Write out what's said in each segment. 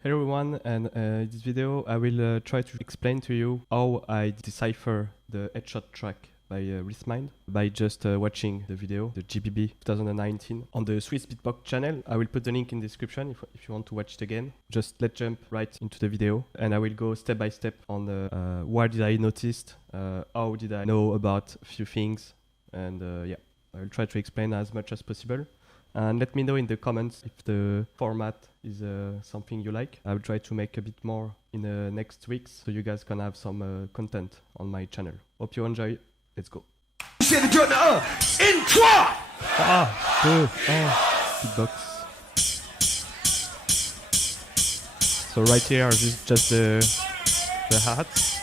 Hello everyone, and in this video I will try to explain to you how I decipher the headshot track by Rythmind by just watching the video, the GBB 2019 on the Swiss Beatbox channel. I will put the link in the description if you want to watch it again. Just let's jump right into the video and I will go step by step on what did I notice, how did I know about a few things, and yeah, I will try to explain as much as possible. And let me know in the comments if the format is something you like. I will try to make a bit more in the next weeks so you guys can have some content on my channel. Hope you enjoy. Let's go. C'est le gun 1 in 3. 2, 1, beatbox. So right here is just the hi-hats.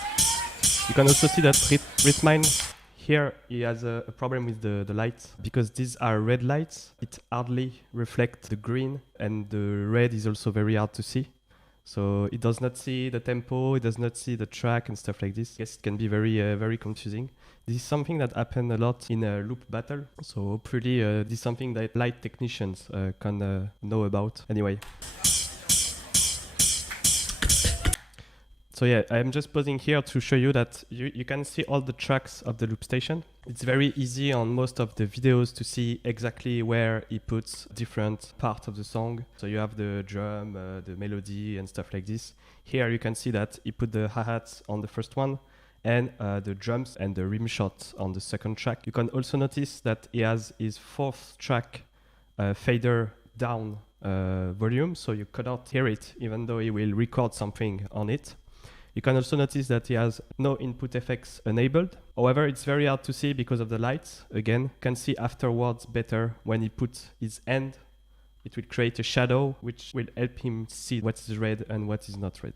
You can also see that Rythmind here he has a problem with the lights because these are red lights. It hardly reflects the green, and the red is also very hard to see. So it does not see the tempo, it does not see the track and stuff like this. Yes, it can be very confusing. This is something that happened a lot in a loop battle. So hopefully this is something that light technicians can know about. Anyway. So yeah, I'm just pausing here to show you that you can see all the tracks of the Loopstation. It's very easy on most of the videos to see exactly where he puts different parts of the song. So you have the drum, the melody and stuff like this. Here you can see that he put the hi-hats on the first one and the drums and the rim shot on the second track. You can also notice that he has his fourth track fader down volume, so you cannot hear it even though he will record something on it. You can also notice that he has no input effects enabled. However, it's very hard to see because of the lights. Again, you can see afterwards better when he puts his hand. It will create a shadow which will help him see what is red and what is not red.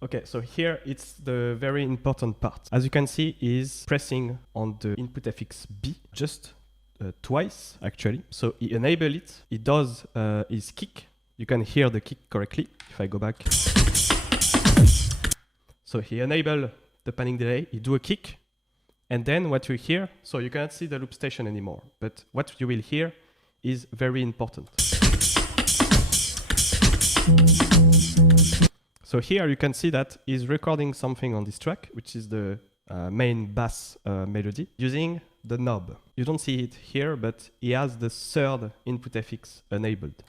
Okay, so here it's the very important part. As you can see, he's pressing on the input FX B just twice actually. So he enables it, he does his kick. You can hear the kick correctly if I go back. So he enables the panning delay, he do a kick, and then what you hear, so you cannot see the Loopstation anymore, but what you will hear is very important. So here you can see that he's recording something on this track, which is the main bass melody, using the knob. You don't see it here, but he has the third input FX enabled.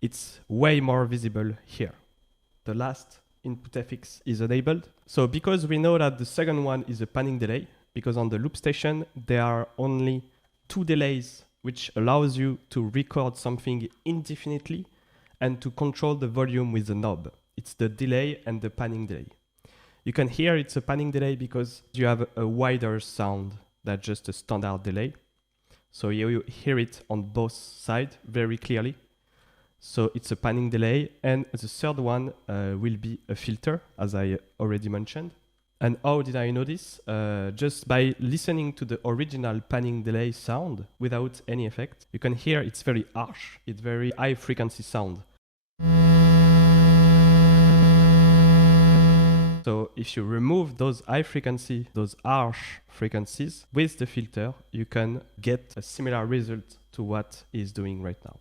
It's way more visible here. The last input FX is enabled. So because we know that the second one is a panning delay, because on the Loopstation there are only 2 delays, which allows you to record something indefinitely and to control the volume with the knob. It's the delay and the panning delay. You can hear it's a panning delay because you have a wider sound than just a standard delay. So you hear it on both sides very clearly. So it's a panning delay, and the third one will be a filter, as I already mentioned. And how did I know this? Just by listening to the original panning delay sound without any effect. You can hear it's very harsh, it's very high frequency sound. So if you remove those high frequency, those harsh frequencies with the filter, you can get a similar result to what he's doing right now.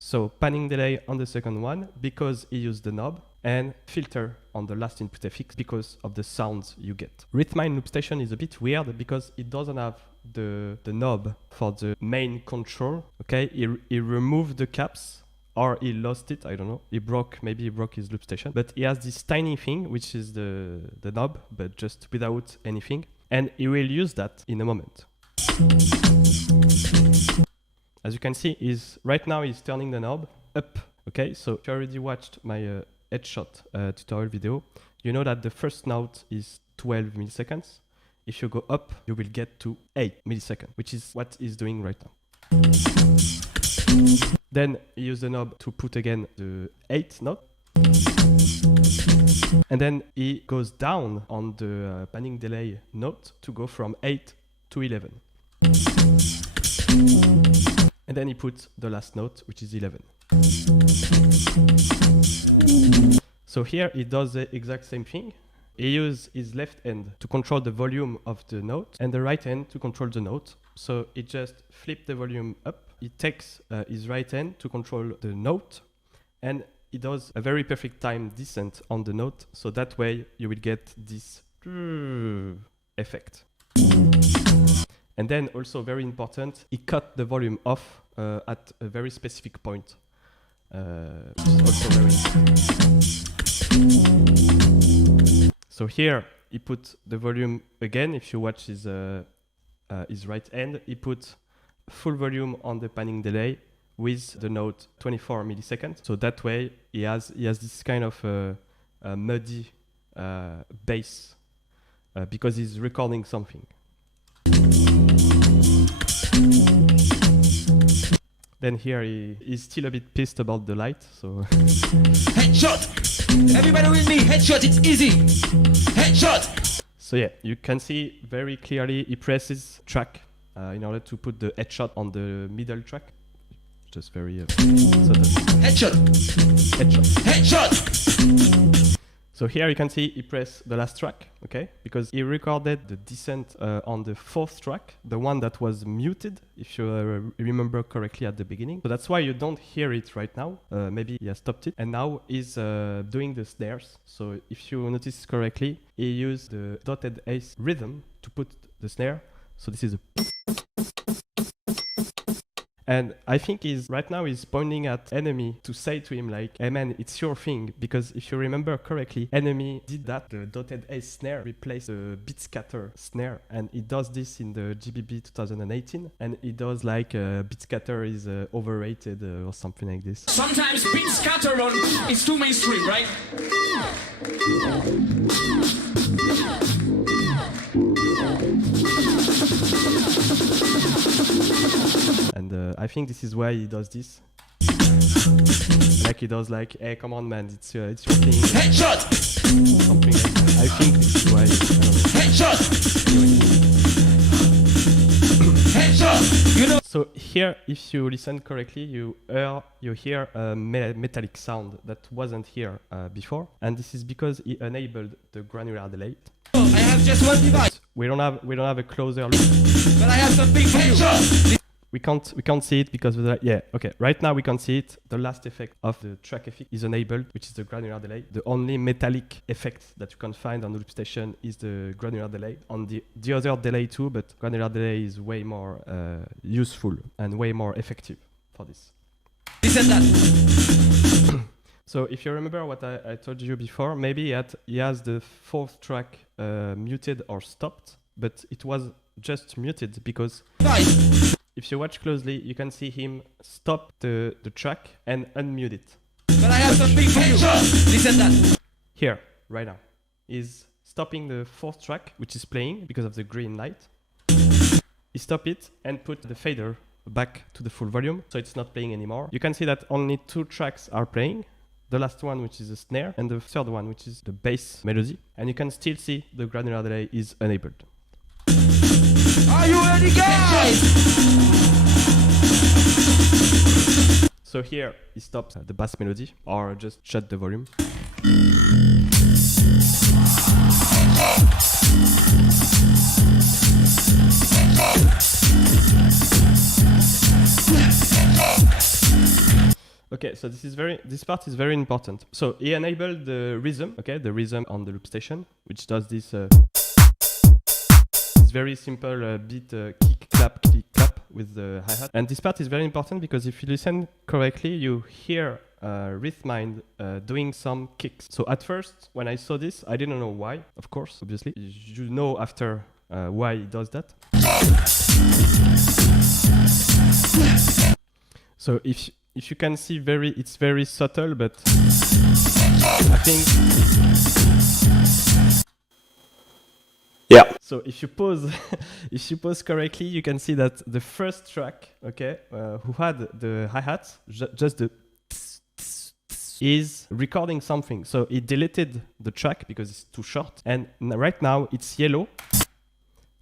So panning delay on the second one because he used the knob, and filter on the last input FX because of the sounds you get. Rythmind Loopstation is a bit weird because it doesn't have the knob for the main control. Okay, he removed the caps, or he lost it, I don't know. Maybe he broke his Loopstation. But he has this tiny thing, which is the knob, but just without anything. And he will use that in a moment. As you can see, right now he's turning the knob up. Okay, so if you already watched my headshot tutorial video, you know that the first note is 12 milliseconds. If you go up, you will get to 8 milliseconds, which is what he's doing right now. Then he used the knob to put again the 8th note. And then he goes down on the panning delay note to go from 8 to 11. And then he puts the last note, which is 11. So here he does the exact same thing. He uses his left hand to control the volume of the note and the right hand to control the note. So he just flips the volume up. He takes his right hand to control the note, and he does a very perfect time descent on the note. So that way you will get this effect. And then also very important, he cut the volume off at a very specific point. Also very So here he put the volume again. If you watch his right hand, he put full volume on the panning delay with the note 24 milliseconds. So that way he has this kind of muddy bass because he's recording something. Then here he's still a bit pissed about the light, so Headshot! Everybody with me, headshot, it's easy! Headshot! So yeah, you can see very clearly he presses track in order to put the headshot on the middle track. Just very subtle. Headshot! Headshot. Headshot! So here you can see he pressed the last track, okay? Because he recorded the descent on the fourth track, the one that was muted, if you remember correctly at the beginning. So that's why you don't hear it right now. Maybe he has stopped it. And now he's doing the snares. So if you notice correctly, he used the dotted ace rhythm to put the snare. So this is a... And I think right now he's pointing at Enemy to say to him like, hey man, it's your thing. Because if you remember correctly, Enemy did that. The dotted ace snare replaced the beat scatter snare. And he does this in the GBB 2018. And he does like beat scatter is overrated or something like this. Sometimes beat scatter is too mainstream, right? And I think this is why he does this. Like he does like, hey, come on, man, it's your thing. Headshot! Something like that. I think this is why. Headshot! Headshot! You know. So here, if you listen correctly, you hear a metallic sound that wasn't here before, and this is because he enabled the granular delay. I have just one device. We don't have a closer loop. But I have something for you. We can't see it because right now we can't see it. The last effect of the track effect is enabled, which is the granular delay. The only metallic effect that you can find on the Loopstation is the granular delay. On the other delay too, but granular delay is way more useful and way more effective for this. Listen that. So if you remember what I told you before, maybe he has the fourth track muted or stopped, but it was just muted because if you watch closely, you can see him stop the track and unmute it. But I have something for you. Listen that. Here, right now. He's stopping the fourth track, which is playing because of the green light. He stopped it and put the fader back to the full volume, so it's not playing anymore. You can see that only two tracks are playing. The last one, which is a snare, and the third one, which is the bass melody. And you can still see the granular delay is enabled. Are you ready, guys? So here, he stops the bass melody, or just shut the volume. Okay, so this part is very important. So he enabled the rhythm, okay, the rhythm on the Loopstation, which does this very simple beat kick, clap, with the hi-hat. And this part is very important because if you listen correctly, you hear Rythmind doing some kicks. So at first, when I saw this, I didn't know why, of course, obviously. You know after why he does that. So if you can see it's very subtle, but I think... Yeah. So if you pause correctly, you can see that the first track, okay, who had the hi-hats, just the is recording something. So he deleted the track because it's too short, and right now it's yellow.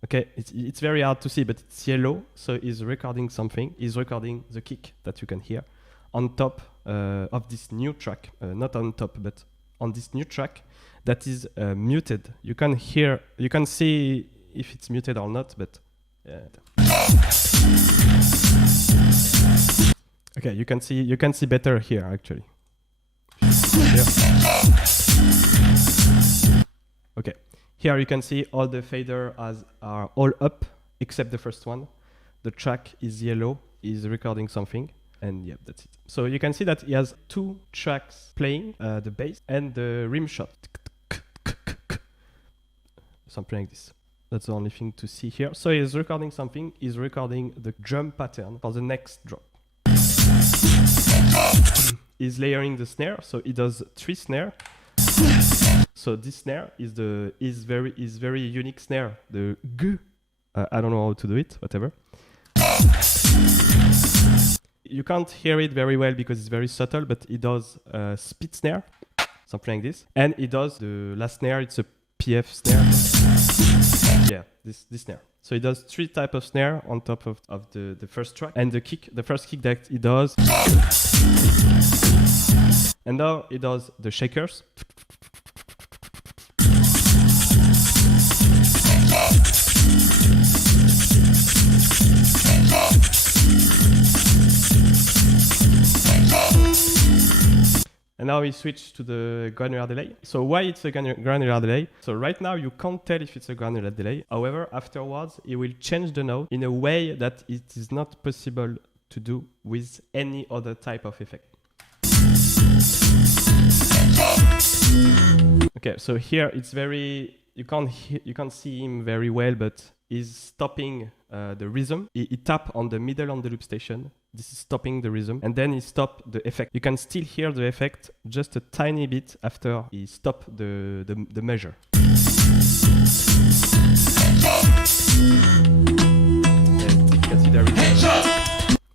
Okay, it's very hard to see, but it's yellow. So he's recording something. He's recording the kick that you can hear on top of this new track. Not on top, but on this new track that is muted. You can see if it's muted or not, but okay, you can see better here actually. Here. Okay, here you can see all the fader are all up except the first one. The track is yellow, is recording something, and yeah, that's it. So you can see that he has two tracks playing, the bass and the rim shot. Something like this. That's the only thing to see here. So he's recording something, he's recording the drum pattern for the next drop. He's layering the snare, so he does 3 snare. So this snare is very unique snare. The g. I don't know how to do it. Whatever. You can't hear it very well because it's very subtle, but he does spit snare, something like this, and he does the last snare. It's a PF snare. Yeah, this snare. So he does 3 types of snare on top of the first track, and the first kick that he does. And now he does the shakers. And now we switch to the granular delay. So why it's a granular delay? So right now you can't tell if it's a granular delay. However, afterwards, it will change the note in a way that it is not possible to do with any other type of effect. Okay, so here it's very, you can't see him very well, but he's stopping the rhythm. He tap on the middle on the loop station. This is stopping the rhythm, and then he stopped the effect. You can still hear the effect just a tiny bit after he stopped the measure. And you can see there is a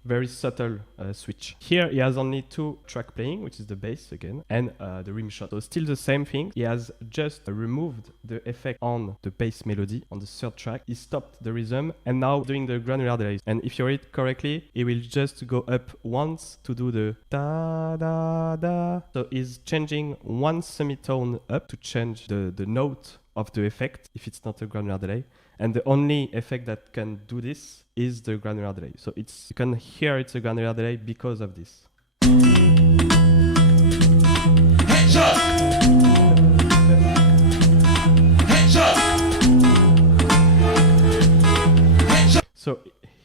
very subtle switch. Here he has only 2 track playing, which is the bass again, and the rim shot. So still the same thing. He has just removed the effect on the bass melody on the 3rd track. He stopped the rhythm, and now doing the granular delay. And if you read correctly, he will just go up once to do the da da da. So he's changing 1 semitone up to change the note of the effect if it's not a granular delay. And the only effect that can do this is the granular delay. So you can hear it's a granular delay because of this. So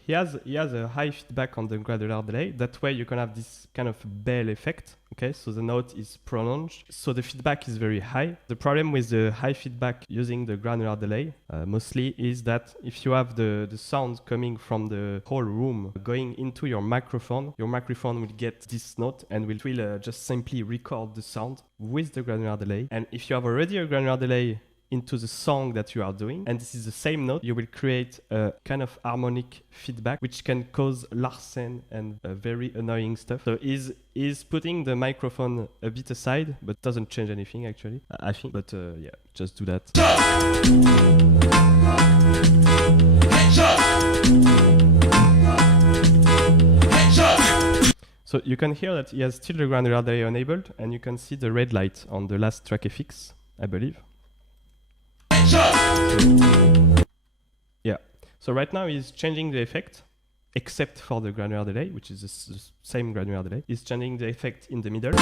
he has a high feedback on the granular delay. That way you can have this kind of bell effect. Okay, so the note is pronounced, so the feedback is very high. The problem with the high feedback using the granular delay mostly is that if you have the sound coming from the whole room going into your microphone will get this note and will just simply record the sound with the granular delay. And if you have already a granular delay into the song that you are doing, and this is the same note, you will create a kind of harmonic feedback which can cause larsen and very annoying stuff. So he's putting the microphone a bit aside, but doesn't change anything actually, I think. But yeah, just do that. So you can hear that he has still the granular delay enabled, and you can see the red light on the last track FX, I believe. Yeah, so right now he's changing the effect, except for the granular delay, which is the same granular delay. He's changing the effect in the middle.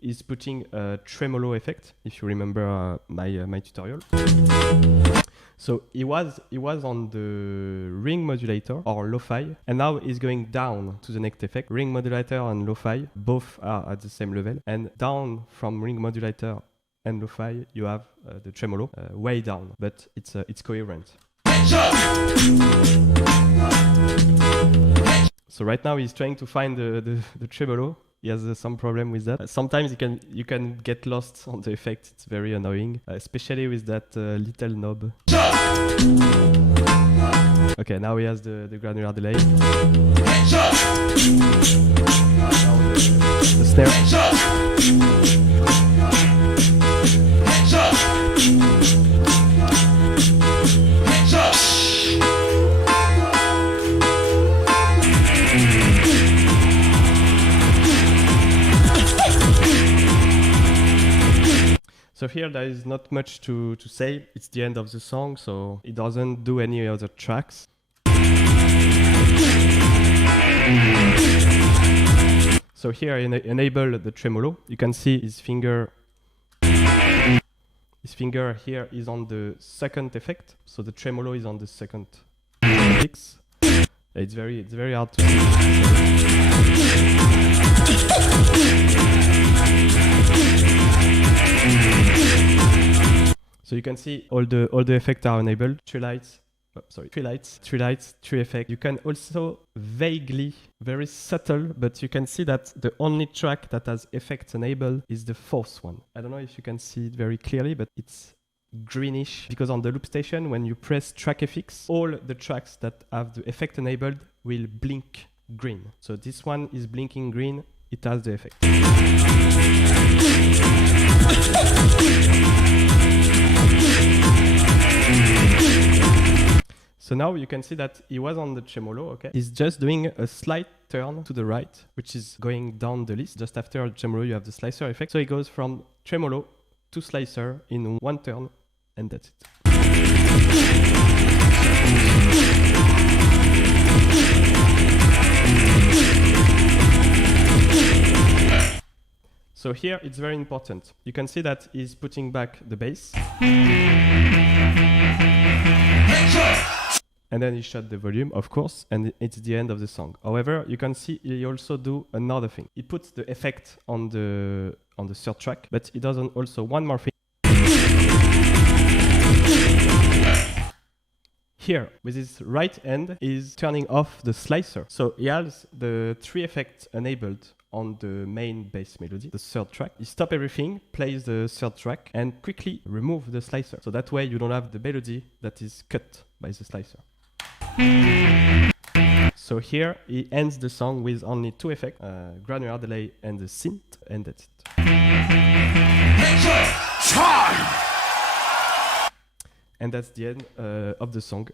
He's putting a tremolo effect, if you remember my tutorial. So he was on the ring modulator or lo-fi, and now he's going down to the next effect. Ring modulator and lo-fi both are at the same level, and down from ring modulator and lo-fi, you have the tremolo way down, but it's coherent. So right now he's trying to find the tremolo. He has some problem with that. Sometimes you can get lost on the effect. It's very annoying, especially with that little knob. Okay, now he has the granular delay. Now the snare. So here there is not much to say. It's the end of the song, so it doesn't do any other tracks. So here I enable the tremolo. You can see his finger here is on the second effect, so the tremolo is on the second mix. It's very hard to see. So you can see all the effects are enabled. Three lights, three effects. You can also vaguely, very subtle, but you can see that the only track that has effects enabled is the fourth one. I don't know if you can see it very clearly, but it's greenish because on the Loopstation, when you press track FX, all the tracks that have the effect enabled will blink green. So this one is blinking green, it has the effect. So now you can see that he was on the tremolo, okay? He's just doing a slight turn to the right, which is going down the list. Just after the tremolo, you have the slicer effect. So he goes from tremolo to slicer in one turn, and that's it. So here it's very important. You can see that he's putting back the bass. And then he shut the volume, of course, and it's the end of the song. However, you can see he also do another thing. He puts the effect on the third track, but he does also one more thing. Here, with his right hand, is turning off the slicer. So he has the three effects enabled on the main bass melody, the third track. He stops everything, plays the third track, and quickly remove the slicer. So that way you don't have the melody that is cut by the slicer. So here he ends the song with only two effects, granular delay and the synth, and that's it. And that's the end of the song,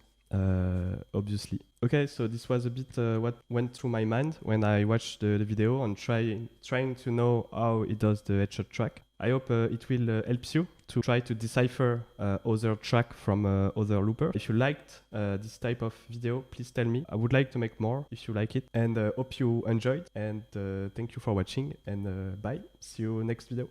obviously. Okay, so this was a bit what went through my mind when I watched the video and trying to know how it does the headshot track. I hope it will help you to try to decipher other track from other looper. If you liked this type of video, please tell me. I would like to make more if you like it, and hope you enjoyed, and thank you for watching, and bye. See you next video.